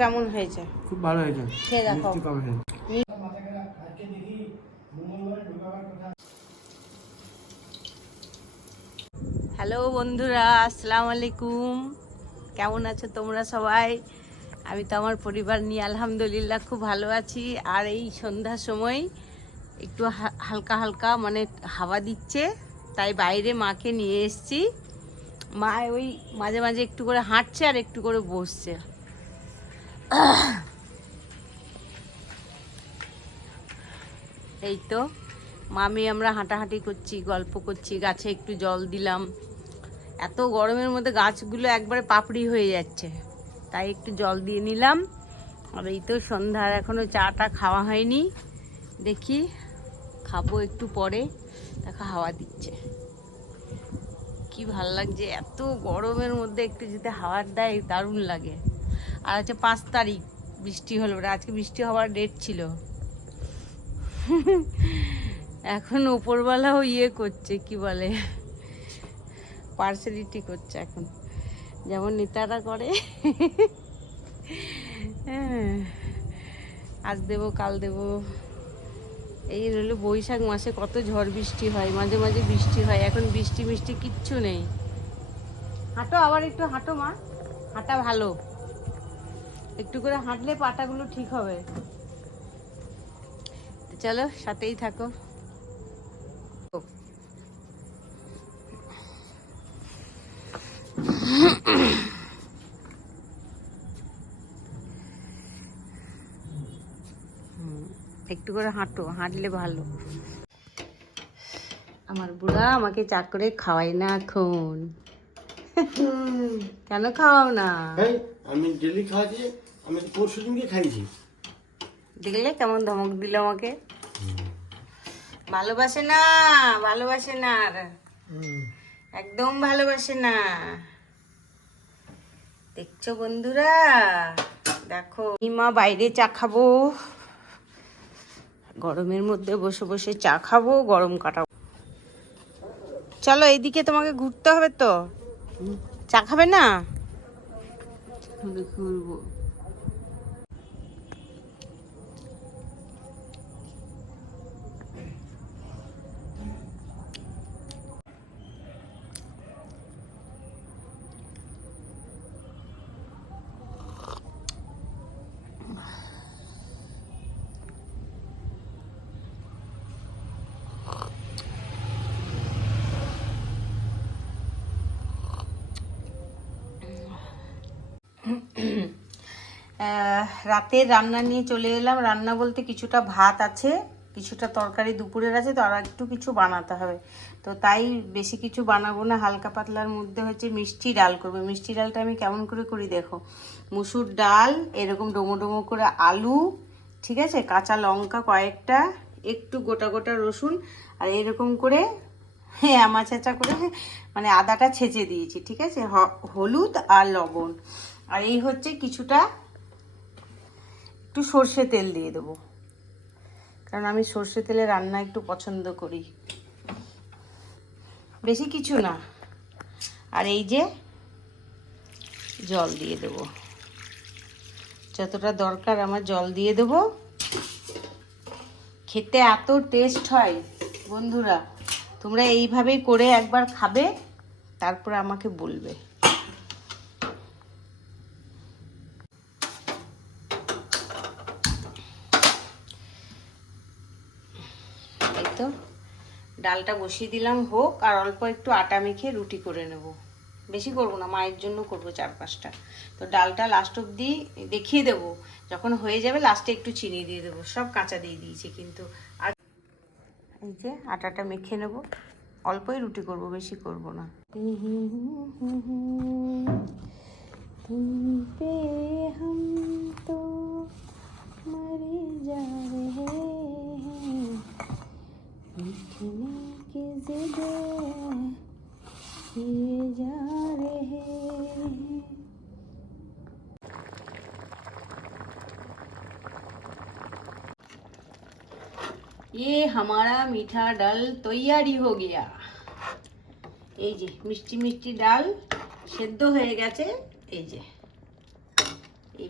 কেমন হয়েছে? খুব ভালো হয়েছে। খেয়ে দেখো। মিষ্টি কম হয়েছে। হ্যালো বন্ধুরা, আসসালামু আলাইকুম। কেমন আছো তোমরা সবাই? আমি তো আমার পরিবার নিয়ে আলহামদুলিল্লাহ খুব ভালো আছি। আর এই সন্ধ্যার সময় একটু হালকা হালকা মানে হাওয়া দিচ্ছে, তাই বাইরে মাকে নিয়ে এসেছি। মা ওই মাঝে মাঝে একটু করে হাঁটছে আর একটু করে বসছে। এই তো মামি আমরা হাঁটাহাঁটি করছি, গল্প করছি, গাছে একটু জল দিলাম। এত গরমের মধ্যে গাছগুলো একবারে পাপড়ি হয়ে যাচ্ছে, তাই একটু জল দিয়ে নিলাম। আর এই তো সন্ধ্যার এখনো চাটা খাওয়া হয়নি, দেখি খাবো একটু পরে। দেখো হাওয়া দিচ্ছে, কি ভাল লাগছে। এত গরমের মধ্যে একটু যদি হাওয়ার দেয় দারুণ লাগে। আর আজকে 5 তারিখ, বৃষ্টি হলো না, আজকে বৃষ্টি হওয়ার ডেট ছিল। এখন উপরওয়ালাও করছে, কি বলে, পার্সেলিটি করছে এখন, যেমন নেতারা করে। আজ দেবো কাল দেবো। এই হলো বৈশাখ মাসে কত ঝড় বৃষ্টি হয়, মাঝে মাঝে বৃষ্টি হয়। এখন বৃষ্টি মিষ্টি কিচ্ছু নেই। হাঁটো, আবার একটু হাঁটো মা, হাঁটা ভালো। একটু করে হাঁটলে পাটাগুলো ঠিক হবে। চলো সাথেই থাকো। একটু করে হাঁটো, হাঁটলে ভালো। আমার বুড়া আমাকে চা করে খাওয়াই না এখন। কেন খাওয়াও না? আমি ডেলি খাওয়াচ্ছি, আমি তো পরশু দিনকে খাইছি। দেখলে কেমন ধমক দিল আমাকে। ভালোবাসে না, ভালোবাসে না, আর একদম ভালোবাসে না। দেখছো বন্ধুরা, দেখো মা বাইরে চা খাবো, গরমের মধ্যে বসে বসে চা খাবো, গরম কাটাবো। চলো এইদিকে, তোমাকে ঘুরতে হবে তো। চা খাবে না? ঘুরবো। রাতের রান্না নিয়ে চলে এলাম। রান্না বলতে কিছুটা ভাত আছে, কিছুটা তরকারি দুপুরের আছে, তো আর একটু কিছু বানাতে হবে। তো তাই বেশি কিছু বানাবো না, হালকা পাতলার মধ্যে হচ্ছে মিষ্টি ডাল করবো। মিষ্টি ডালটা আমি কেমন করে করি দেখো। মুসুর ডাল, এরকম ডোমো ডোমো করে আলু, ঠিক আছে, কাঁচা লঙ্কা কয়েকটা, একটু গোটা গোটা রসুন, আর এরকম করে ছেঁচা করে মানে আদাটা ছেঁচে দিয়েছি, ঠিক আছে, হলুদ আর লবণ। আর এই হচ্ছে কিছুটা একটু সর্ষে তেল দিয়ে দেবো, কারণ আমি সর্ষে তেলে রান্না একটু পছন্দ করি, বেশি কিছু না। আর এই যে জল দিয়ে দেবো, যতটা দরকার আমার জল দিয়ে দেবো। খেতে এত টেস্ট হয় বন্ধুরা, তোমরা এইভাবেই করে একবার খাবে, তারপরে আমাকে বলবে। এই তো ডালটা বসিয়ে দিলাম হোক, আর অল্প একটু আটা মেখে রুটি করে নেব। বেশি করবো না, মায়ের জন্য করবো 4-5টা। তো ডালটা লাস্ট অব্দি দেখিয়ে দেবো, যখন হয়ে যাবে লাস্টে একটু চিনি দিয়ে দেবো। সব কাঁচা দিয়ে দিয়েছি কিন্তু। আর এই যে আটাটা মেখে নেব, অল্পই রুটি করব, বেশি করব না। तुम पे हम तो मरे जा रहे हैं, मिटने की जिद किए जा रहे हैं। ये हमारा मीठा डाल तैयारी हो गया। এই যে মিষ্টি মিষ্টি ডাল সেদ্ধ হয়ে গেছে। এই যে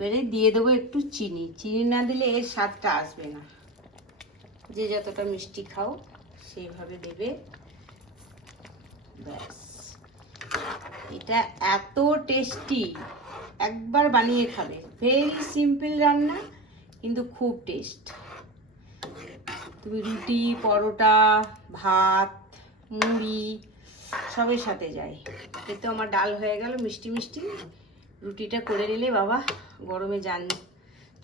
এবারে দিয়ে দেবো একটু চিনি। চিনি না দিলে এর স্বাদটা আসবে না। যে যতটা মিষ্টি খাও সেইভাবে দেবে। ব্যাস, এটা এত টেস্টি, একবার বানিয়ে খাবে। ভেরি সিম্পল রান্না কিন্তু খুব টেস্ট। তুমি রুটি, পরোটা, ভাত, মুড়ি সবের সাথে যায়। এতে আমার ডাল হয়ে গেল মিষ্টি মিষ্টি। রুটিটা করে নিলে বাবা গরমে যান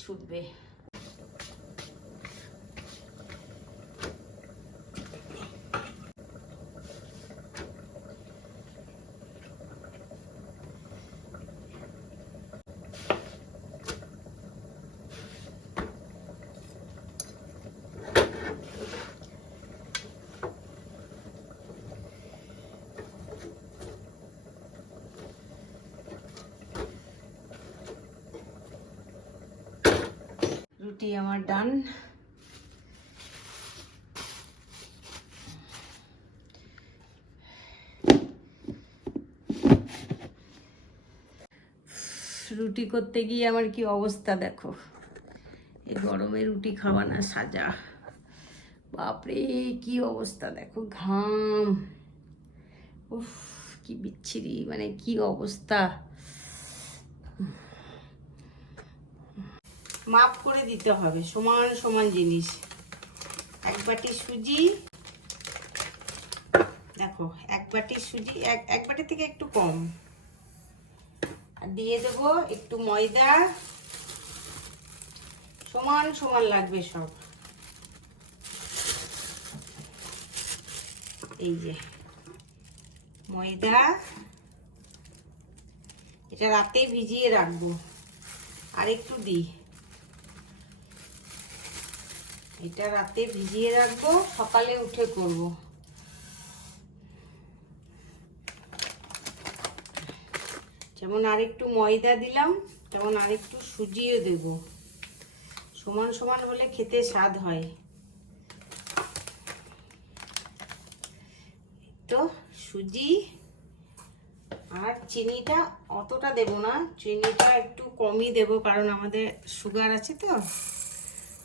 ছুটবে। রুটি আমার ডান। রুটি করতে গিয়ে আমার কি অবস্থা দেখো। এই গরমে রুটি খাওয়া না সাজা। বাপরে কি অবস্থা দেখো, ঘাম, উফ কি বিচ্ছিরি, মানে কি অবস্থা। মাপ করে দিতে হবে, সমান সমান জিনিস। এক বাটি সুজি, দেখো এক বাটি সুজি, এক বাটি থেকে একটু কম। আর দিয়ে দেবো একটু ময়দা, সমান সমান লাগবে সব। এই যে ময়দা, এটা রাতে ভিজিয়ে রাখবো। আর একটু দিই, এটা রাতে ভিজিয়ে রাখবো, সকালে উঠে করব। যেমন আরেকটু ময়দা দিলাম, তেমন আরেকটু সুজিও দেব। সমান সমান হলে খেতে স্বাদ হয়। তো সুজি আর চিনিটা অতটা দেব না, চিনিটা একটু কমই দেব, কারণ আমাদের সুগার আছে তো।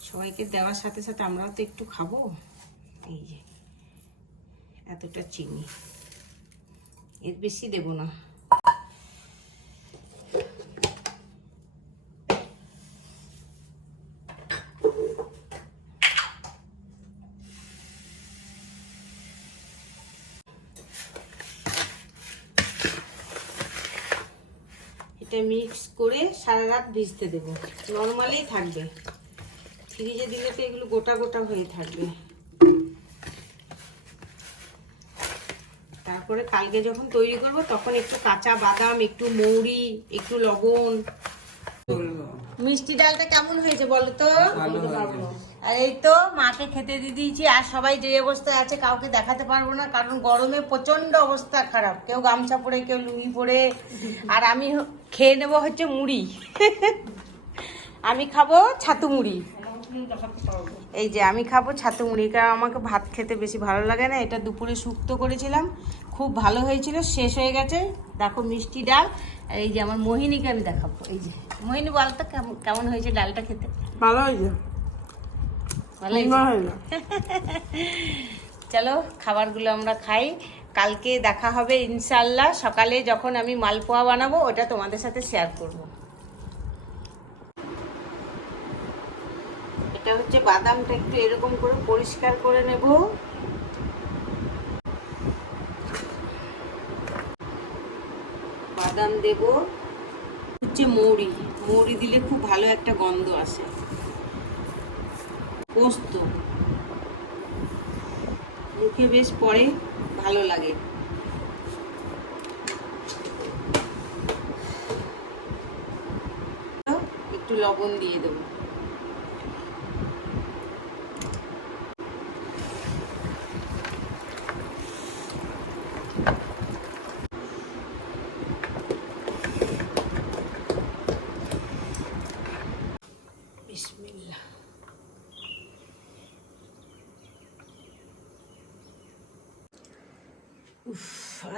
সবাইকে দেওয়ার সাথে সাথে আমরাও তো একটু খাবো। এই যে এতটা চিনি, এর বেশি দেব না। এটা মিক্স করে সারা রাত ভিজতে দেব। নর্মালি থাকবে, ফ্রিজে দিলে তো এগুলো গোটা গোটা হয়ে থাকবে। তারপরে কালকে যখন তৈরি করব তখন একটু কাঁচা বাদাম, একটু মৌরি, একটু লবণ। মিষ্টি ডালটা কেমন হয়েছে বলো তো? আর এই তো মাকে খেতে দিয়ে দিয়েছি। আর সবাই যে অবস্থায় আছে কাউকে দেখাতে পারবো না, কারণ গরমে প্রচন্ড অবস্থা খারাপ। কেউ গামছা পরে, কেউ লুঙ্গি পরে। আর আমি খেয়ে নেবো হচ্ছে মুড়ি। আমি খাবো ছাতু মুড়ি। এই যে আমি খাবো ছাতু মুড়ি, কারণ আমাকে ভাত খেতে বেশি ভালো লাগে না। এটা দুপুরে শুক্তো করেছিলাম, খুব ভালো হয়েছিল, শেষ হয়ে গেছে। দেখো মিষ্টি ডাল। আর এই যে আমার মোহিনীকে আমি দেখাবো। এই যে মোহিনী, বলতো কেমন হয়েছে ডালটা খেতে? ভালো হয়েছে, ভালো হয়েছে। চলো খাবারগুলো আমরা খাই। কালকে দেখা হবে ইনশাল্লাহ সকালে, যখন আমি মালপোয়া বানাবো ওটা তোমাদের সাথে শেয়ার করব। এটা হচ্ছে বাদামটা একটু এরকম করে পরিষ্কার করে নেব। বাদাম দেব, হচ্ছে মৌরি। মৌরি দিলে খুব ভালো একটা গন্ধ আসে। পোস্ত মুখে বেশ পড়ে, ভালো লাগে। একটু লবণ দিয়ে দেবো। বিসমিল্লাহ।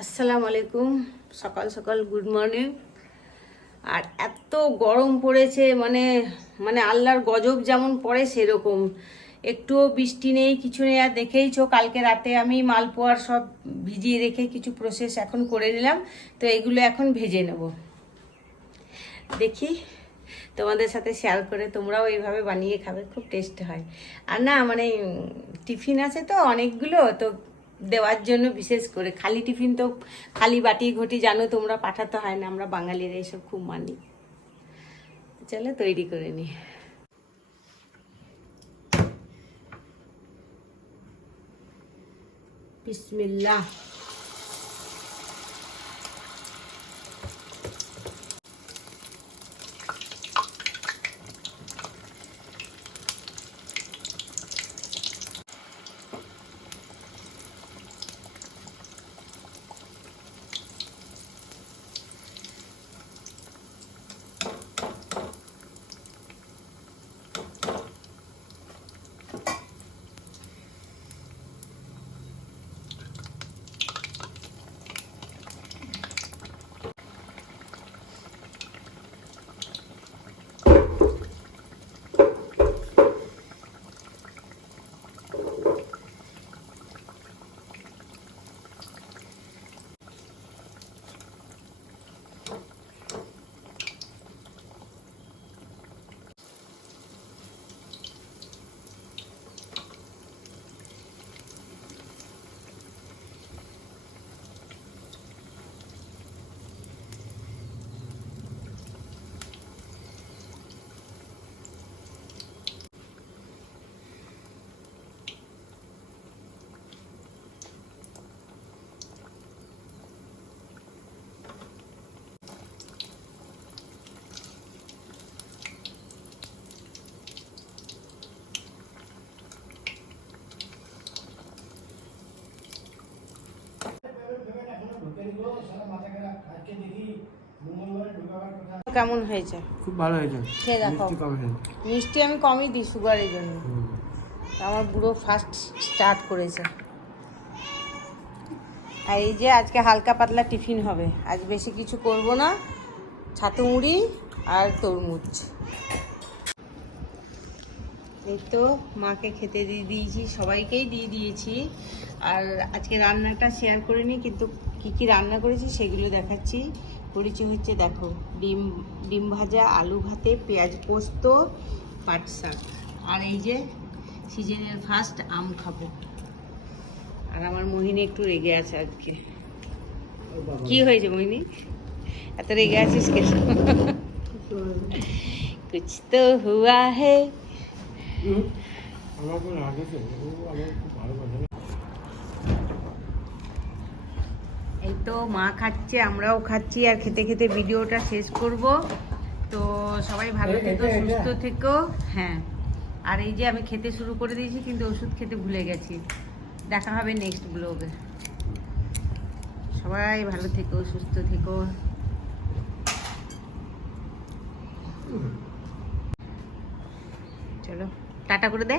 আসসালামু আলাইকুম, সকাল সকাল গুড মর্নিং। আর এত গরম পড়েছে, মানে মানে আল্লাহর গজব যেমন পড়ে সেরকম। একটুও বৃষ্টি নেই, কিছু নেই। আর দেখেইছো কালকে রাতে আমি মালপোয়ার সব ভিজিয়ে রেখে কিছু প্রসেস এখন করে নিলাম, তো এগুলো এখন ভেজে নেব। দেখি তোমাদের সাথে শেয়ার করে, তোমরাও এইভাবে বানিয়ে খাবে, খুব টেস্ট হয়। আর না মানে টিফিন আছে তো অনেকগুলো, তো দেওয়ার জন্য বিশেষ করে। খালি টিফিন তো খালি বাটি ঘটি জানো তোমরা, পাঠাতে হয় না, আমরা বাঙালিরা এসব খুব মানি। চলো তৈরি করে নি। বিসমিল্লাহ। কেমন হয়েছে? খুব ভালো হয়েছে। খেয়ে দেখো। মিষ্টি কম হয়েছে। মিষ্টি আমি কমই দিই সুগারের জন্য। আমার বুড়ো ফার্স্ট স্টার্ট করেছে। আর এই যে আজকে হালকা পাতলা টিফিন হবে, আজ বেশি কিছু করব না, ছাতু মুড়ি আর তরমুজ। এই তো মাকে খেতে দিয়ে দিয়েছি, সবাইকেই দিয়ে দিয়েছি। আর আজকে রান্নাটা শেয়ার করিনি, কিন্তু কি কি রান্না করেছি সেগুলো দেখাচ্ছি। করেছি হচ্ছে দেখো ডিম ভাজা, আলু ভাতে, পেঁয়াজ পোস্ত, পাট শাক। আর এই যে সিজনের ফার্স্ট আম খাবো। আর আমার মোহিনী একটু রেগে আছে আজকে। কি হয়েছে মোহিনী, এত রেগে আছিস কেন? কুছ তো হুয়া হে। আমার খুব রাগেছে, আমার খুব ভালো লাগে। এই তো মা খাচ্ছে, আমরাও খাচ্ছি, আর খেতে খেতে ভিডিওটা শেষ করব। তো সবাই ভালো থেকো, সুস্থ থেকো। হ্যাঁ, আর এই যে আমি খেতে শুরু করে দিয়েছি, কিন্তু ওষুধ খেতে ভুলে গেছি। দেখা হবে নেক্সট ব্লগে। সবাই ভালো থেকো, সুস্থ থেকো। চলো টাটা করে দে।